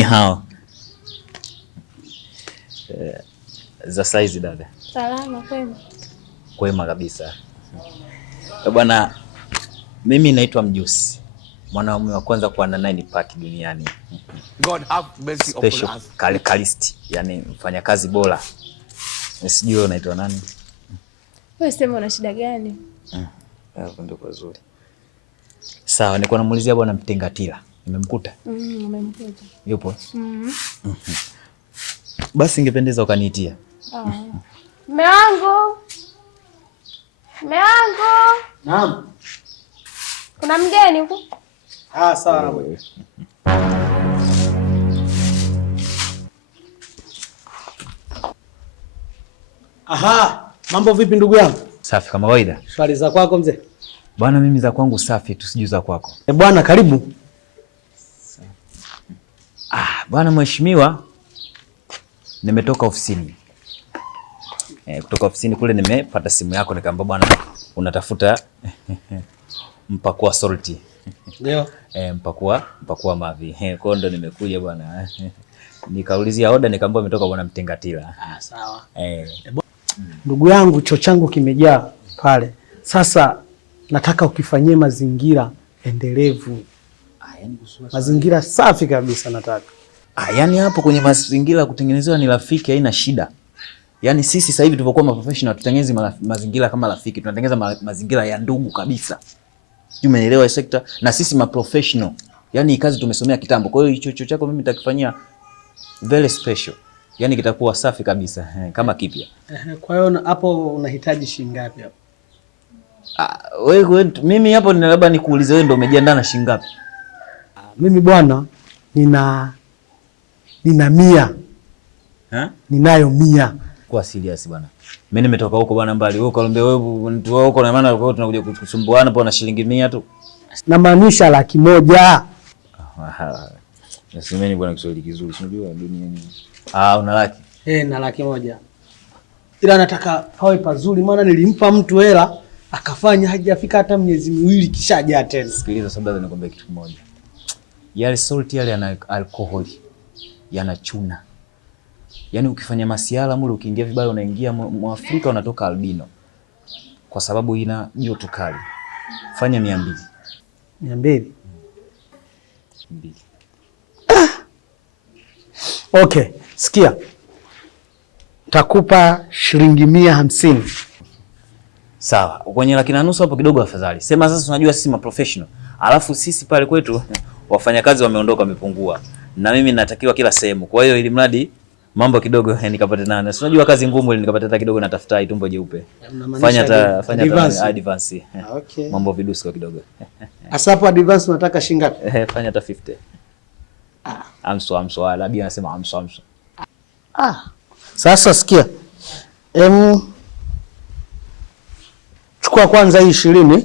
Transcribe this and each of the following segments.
Ni hao. Za size dada. Salama kwema. Kwema kabisa. Bwana, mimi naitwa Mjusi. Mwanaume wa kwanza kuwa na 9 pack duniani. God have mercy upon us. Special yani mfanyakazi bora. Sijui unaitwa nani? Wewe sema una shida gani? Hapo ndio pazuri. Sawa, nilikuwa namuulizia bwana Mtengatila. Nimemkuta? Umemkuta. Yupo? Basi ingependeza ukaniitia. Mume wangu. Mume wangu. Naam. Kuna mgeni huko? Sawa. Aha, mambo vipi ndugu yangu? Safi kama kawaida. Swali za kwako mzee? Bwana mimi za kwangu safi, tusijue za kwako. Bwana karibu. Bwana mheshimiwa, nimetoka ofisini. Kutoka ofisini kule nimepata simu yako nikaamba bwana unatafuta mpakua salty. Ndio. Mpakua mavi. Kwa ndo nimekuja bwana. Nikaulizia order nikaambiwa umetoka bwana Mtengatila. Sawa. Ndugu yangu choo changu kimejaa pale. Sasa nataka ukifanyie mazingira endelevu. Mazingira safi kabisa nataka. Yaani hapo kwenye mazingira kutengenezewa ni rafiki haina shida. Yaani sisi sasa hivi tulipokuwa maprofessional tutengeneze mazingira kama rafiki, tunatengeneza mazingira ya ndugu kabisa. Umeelewa sekta? Na sisi maprofessional. Yaani kazi tumesomea kitambo. Kwa hiyo hicho chako mimi nitakifanyia very special. Yaani kitakuwa safi kabisa kama kipya. Kwa hiyo hapo unahitaji shilingi ngapi hapo? Wewe mimi hapo labda nikuulize wewe ndio umejiandaa na shilingi ngapi? Mimi bwana nina 100. Ninayo 100. Kwa serious bwana. Mimi nimetoka huko bwana mbali. Wewe kaombe wewe mtu wao huko na maana kwa tunakuja kusumbuana hapo na shilingi 100 tu. Na maanisha 100,000. Nasemeni bwana Kiswahili kizuri. Unajua duniani. Una laki? Na 100,000. Ila nataka pawe pazuri maana nilimpa mtu hela akafanya hajafika hata miezi 2 kishaja tena. Sikiliza sababu nakwambia kitu kimoja. Yale salty yale yana alcoholi. Yanachuna. Yaani ukifanya masiala mule ukiingia vibaya unaingia Mwafrika unatoka albino. Kwa sababu ina joto kali. Fanya 200. 200. Okay, sikia. Takupa shilingi 150. Sawa. Kwenye 1,500 hapo kidogo afadhali. Sema sasa unajua sisi maprofessional. Alafu sisi pale kwetu wafanyakazi wameondoka wamepungua. Na mimi natakiwa kila sehemu. Kwa hiyo ili mradi mambo kidogo nikapate nani. Si unajua kazi ngumu ili nikapate hata kidogo natafuta tumbo jeupe. Fanya hata advance. Okay. Mambo vidusko kidogo. Asa hapo advance unataka shilingi ngapi? Fanya hata 50. Amso labia anasema amso. Sasa sikia. Chukua kwanza hii 20.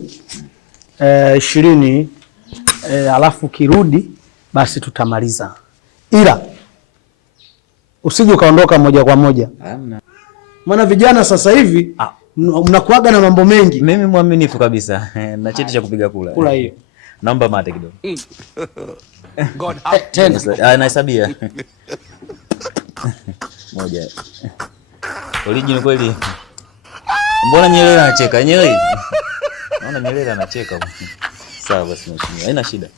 20 alafu kirudi basi tutamaliza. Ila usije ukaondoka moja kwa moja. Maana vijana sasa hivi mnakuaga na mambo mengi. Mimi mwaminifu kabisa. Na cheti cha kupiga kula. Kula hiyo. Naomba mate kidogo. God have nahesabia. Moja. Original kweli. Mbona Nyerere anacheka? Nyerere. Naona Nyerere anacheka. Sawa basi mheshimiwa. Haina shida.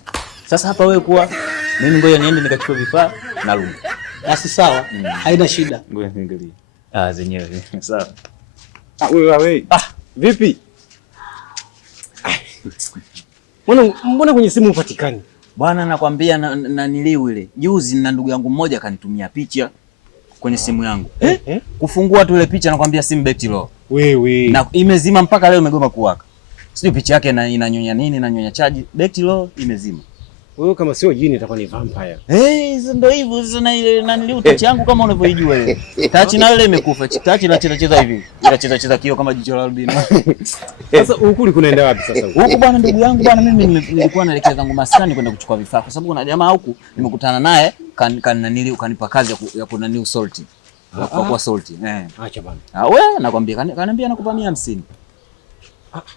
Sasa hapa wewe kuwa mimi ngoja niende nikachukua vifaa na rudi. Basi sawa. Haina shida. Ngoja niangalie. Zenyewe. Sawa. Wewe. Vipi? Mbona kwenye simu upatikani? Bwana nakwambia na niliu ile. Juzi na ndugu yangu mmoja kanitumia picha kwenye simu yangu. Kufungua tu ile picha nakwambia simu betri low. Wewe. Na imezima mpaka leo imegoma kuwaka. Sio picha yake inanyonya nini, inanyonya chaji, betri low imezima. Wewe kama sio jini itakuwa ni vampire. Ndio hivyo sasa na ile nilio touch yangu kama unavyojua ile. Touch na ile imekufa. Touch inacheza hivi. Inacheza kio kama jicho la albino. Sasa huku kunaenda wapi sasa huku? Huku bwana ndugu yangu bwana mimi nilikuwa naelekea zangu maskani kwenda kuchukua vifaa kwa sababu kuna jamaa huku nimekutana naye ukanipa kazi ya kunaniu salty. Kwa salty. Acha bwana. Wewe nakwambia kaniambia nakupa 150.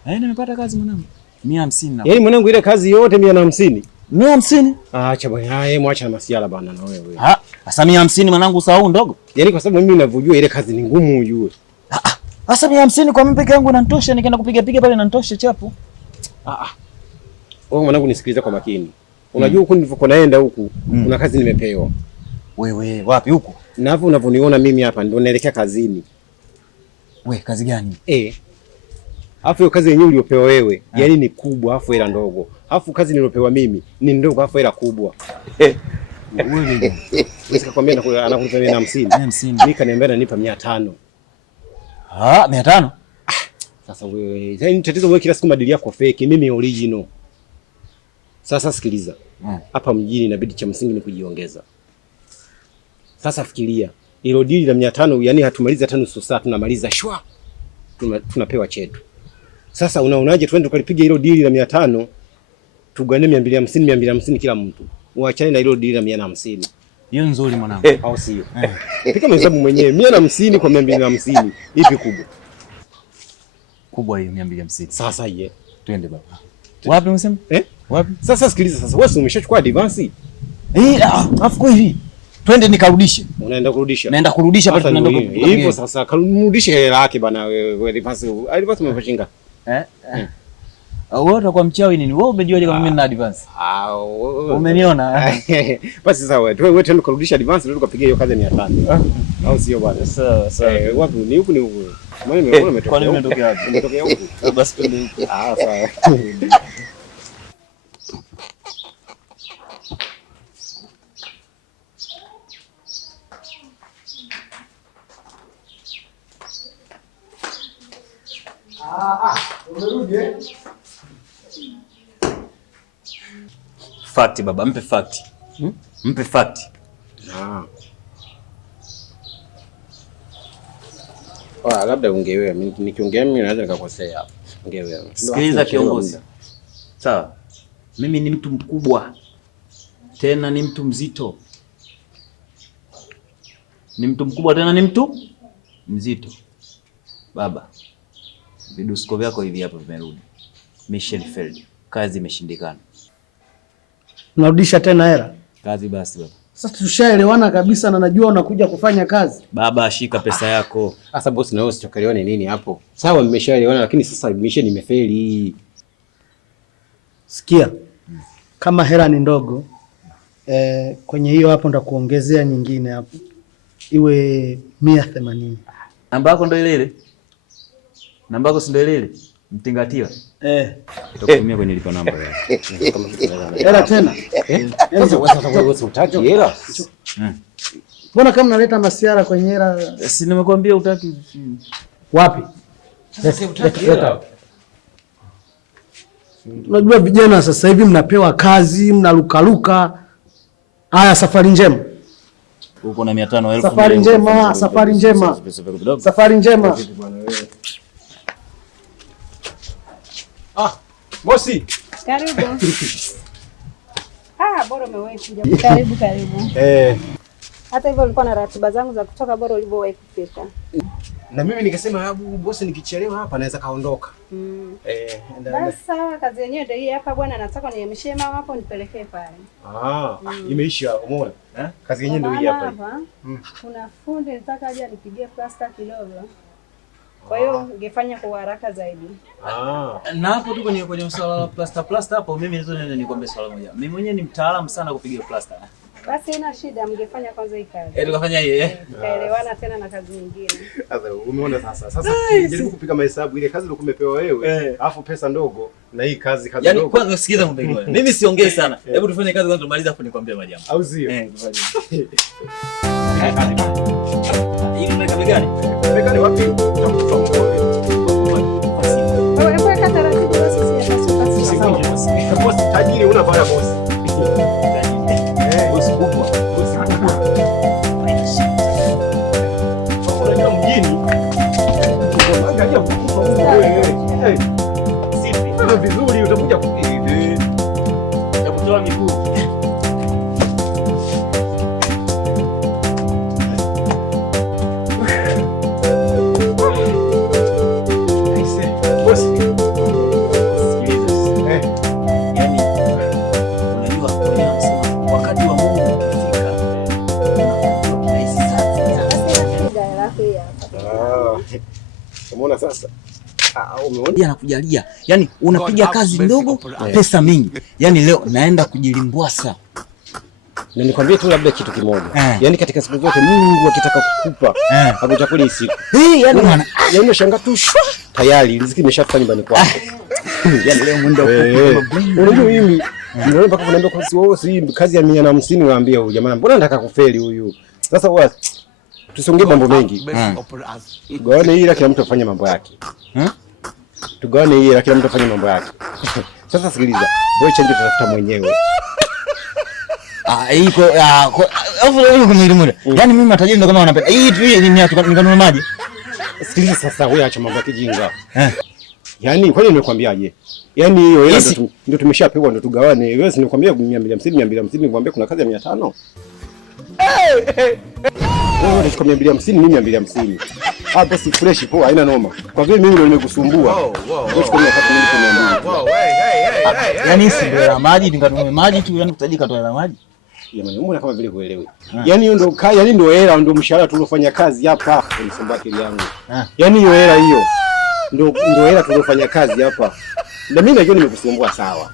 Nimepata kazi mwanangu. 150 na. Yaani mwanangu ile kazi yote 150. 150? Acha bwana, yeye mwacha na masiala bana na wewe. Sasa 150 mwanangu usahau ndogo. Yaani kwa sababu mimi ninavyojua ile kazi ni ngumu ujue. Sasa 150 kwa mimi peke yangu inanitosha, nikaenda kupiga piga pale inanitosha chapu. Wewe mwanangu nisikilize kwa makini. Unajua huko nilivyokuwa naenda huku kuna kazi nimepewa. Wewe wapi huko? Na hapo unavyoniona mimi hapa ndio naelekea kazini. Kazi gani? Alafu hiyo kazi yenyewe uliyopewa wewe, yaani ni kubwa afu hela ndogo. Alafu kazi niliyopewa mimi ni ndogo afu hela kubwa. Wewe nikakwambia anakulipa 150. Mimi kaniambia ananipa 500. 500? Sasa wewe, yaani tatizo wewe kila siku madili yako fake, mimi original. Sasa sikiliza. Hapa mjini inabidi cha msingi ni kujiongeza. Sasa fikiria, hilo dili la 500, yani hatumaliza hata nusu saa tunamaliza shwa. Tunapewa chetu. Sasa unaonaje twende tukalipiga hilo dili la 500, tugane 250 kila mtu. Uachane na hilo dili la 150. Hiyo nzuri mwanangu. Au sio? Pika mahesabu mwenyewe, 150 kwa 250, ipi kubwa? Kubwa hiyo 250. Sasa ye. Twende baba. Wapi unasema? Wapi? Sasa sikiliza sasa, wewe umeshachukua advance? Afu hivi. Twende nikarudishe. Unaenda kurudisha? Naenda kurudisha pale tunaenda hivyo sasa, karudishe hela yake bana wewe advance. Advance umepachinga? Wewe utakuwa mchawi nini? Wewe umejuaje kama mimi nina advance? Umeniona? Basi sawa, wewe twende kurudisha advance ndio tukapiga hiyo kazi 500. Au sio bwana? Sawa. Wapi ni huku ni huku. Mimi nimeona umetoka. Kwani umetokea wapi? Umetokea huku. Basi twende huku. Sawa. Fact baba, mpe fact. Mpe fact. Labda ungewewe, nikiongea mimi naweza nikakosea hapo. Ungewewe. Sikiliza kiongozi. Sawa. Mimi ni mtu mkubwa. Tena ni mtu mzito. Ni mtu mkubwa tena ni mtu mzito. Baba. Vidusko vyako hivi hapa vimerudi. Mission failed. Kazi imeshindikana. Unarudisha tena hela? Kazi basi baba. Sasa tushaelewana kabisa na najua unakuja kufanya kazi. Baba shika pesa yako. Sasa boss na wewe usichokelewane nini hapo? Sawa mmeshaelewana lakini sasa mission imefeli. Sikia. Kama hela ni ndogo, kwenye hiyo hapo ndakuongezea nyingine hapo. Iwe 180. Namba yako ndio ile ile? Namba yako si ndio ile ile? Mtingatio. Tutakutumia kwenye lipa namba yako. Hela tena? Sasa wewe utaki hela? Mbona kama unaleta masiara kwenye hela? Si nimekuambia utaki. Wapi? Sasa utaki hela. Unajua vijana sasa hivi mnapewa kazi, mnalukaluka. Haya, safari njema. Uko na 500,000. Safari njema, safari njema. Safari njema. Bosi. Karibu. Bora umewahi kuja. Karibu. Hata hivyo nilikuwa na ratiba zangu za kutoka, bora ulivyowahi kufika. Na mimi nikasema bosi nikichelewa hapa naweza kaondoka. Basi sawa, kazi yenyewe ndio hii hapa bwana, nataka nihamishie mama hapo nipelekee pale. Imeisha umeona? Kazi yenyewe ndio hii hapa. Kuna fundi nataka aje anipigie plasta kidogo. Kwa hiyo ungefanya kwa haraka zaidi. Na hapo tu kwenye swala la plasta hapo mimi naweza nikwambie swala moja. Mimi mwenyewe ni mtaalamu sana kupiga plasta. Basi ina shida, mngefanya kwanza hii kazi. Tukafanya hii Tukaelewana tena na kazi nyingine. Sasa umeona sasa. Sasa jaribu kupiga mahesabu ile kazi ulikuwa umepewa wewe, alafu pesa ndogo na hii kazi ndogo. Yaani kwanza sikiza mbele. Mimi siongei sana. Hebu tufanye kazi kwanza tumalize afu nikwambie majambo. Au sio? Tufanye. Hii ni kazi gani? Peka ni wapi? Wewe kata taratibu basi sasa. Bosi tajiri una baya bosi. Bosi kubwa. Unajua mjini. Angalia mkubwa wewe. Sipi. Vizuri utakuja kutoa miguu. Yeye anakujalia. Yaani unapiga kazi ndogo, pesa mingi. Yaani leo naenda kujilimbwasa. Na nikwambie tu labda kitu kimoja. Yaani katika siku zote Mungu akitaka kukupa, hakuchakuli siku. Yaani maana yaani unashangaa tu tayari riziki imeshafika nyumbani kwako. Yaani leo mwenda kukupa. Unajua mimi ndio mpaka kunaambia kwa si kazi ya 150 waambie huyu jamaa mbona nataka kufeli huyu. Sasa wewe tusongee mambo mengi. Tugawane hii kila mtu afanye mambo yake. Tugawane hii kila mtu afanye mambo yake. Sasa sikiliza, wewe chanjo utafuta mwenyewe. Iko yaani mimi matajiri ndio kama wanapenda. Hii tu ni nikanunua maji. Sikiliza sasa wewe acha mambo ya kijinga. Yaani kwani nimekwambiaje? Yaani hiyo hela ndio tumeshapewa ndio tugawane. Wewe si nikwambia 250 nikwambia kuna kazi ya 500. Wewe unachukua 250 mimi 250. Hapo si fresh poa haina noma. Kwa vile mimi ndio nimekusumbua. Wewe chukua 200. Yaani si ndio maji nikanunue maji tu yaani kutajika tu la maji. Jamani mbona kama vile huelewi. Yaani hiyo ndio yaani ndio hela ndio mshahara tuliofanya kazi hapa unisomba akili yangu. Yaani hiyo hela hiyo ndio hela tuliofanya kazi hapa. Na mimi najua nimekusumbua sawa.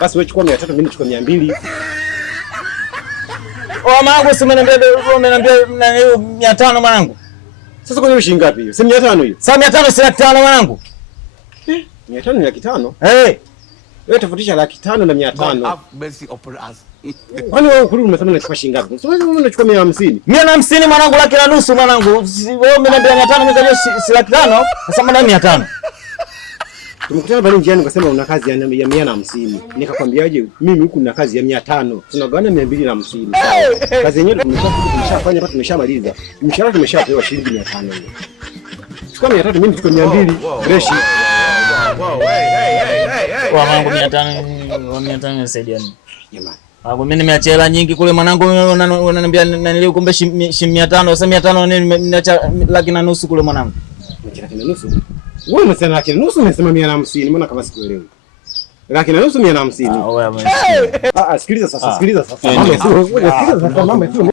Basi wewe chukua 300 mimi nichukue 200. Mwanangu si umeniambia 500 mwanangu. Sasa kwa nini shilingi ngapi hiyo? Si 500 hiyo. Sasa 500 si 500 mwanangu. 500 ni 500? Wewe tofautisha 500 na 500. Kwani wewe kuli umesema unachukua shilingi ngapi? Sasa wewe unachukua 150. 150 mwanangu, 150 mwanangu. Wewe umeniambia 500 mimi kajua si 500. Sasa mbona 500? Tumekutana pale njiani ukasema una kazi ya 150. Nikakwambiaje mimi huku nina kazi ya 500. Tunagawana 250. Kazi yenyewe tumeshafanya hapa tumeshamaliza. Mshahara tumeshapewa shilingi 500. Chukua 300 mimi nichukue 200. Fresh. Kwa mwanangu 500 nisaidia nini? Jamani. Mimi nimeacha hela nyingi kule mwanangu, unaniambia nanilio kumbe shilingi 500. Sasa 500 nini nimeacha 1.5 kule mwanangu. 1.5? Wewe umesema 1.5 umesema 150. Mbona kama sikuelewi? 1.5 150. Sikiliza sasa, sikiliza sasa. Mama sio.